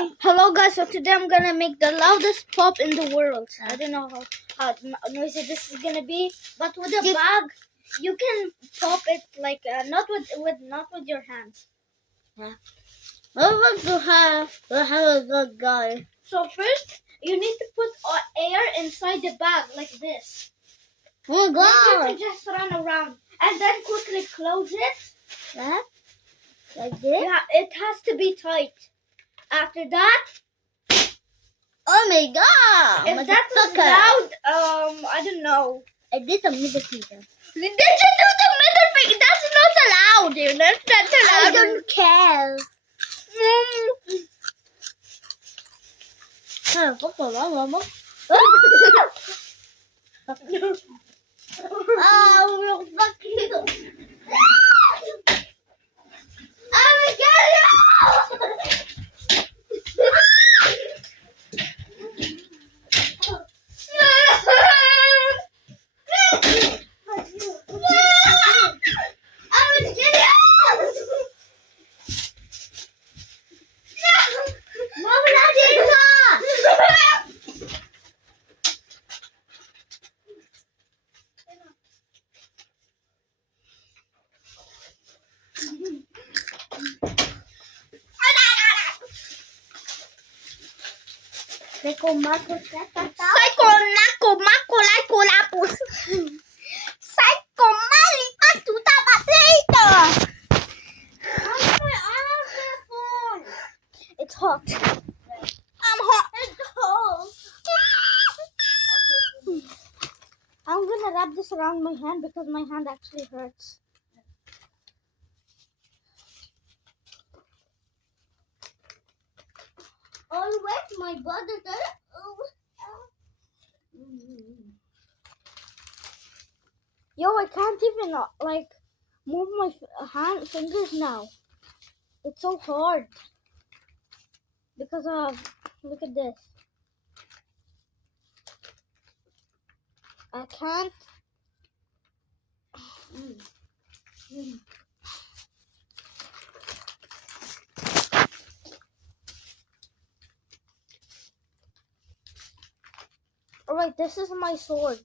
Hello guys, so today I'm gonna make the loudest pop in the world. I don't know how noisy this is gonna be, but with a bag, you can pop it like not with your hands. Yeah. I want to have a good guy. So first, you need to put air inside the bag like this. Oh Then God! you can just run around and then quickly close it. Yeah? Like this? Yeah, it has to be tight. After that, Oh my God! if that was loud, I don't know. I did a middle finger. Did you do the middle finger? That's not allowed, you know. That's allowed. I don't care. Oh, fuck you! I'm Psycho Marco Psycho Nako Mako Laiko Lapus. Psycho Mali Patuta Potato. It's hot. I'm hot. It's cold. I'm gonna wrap this around my hand because my hand actually hurts. Oh wait, my body does. Yo, I can't even like move my fingers now. It's so hard because look at this. I can't. Alright, this is my sword.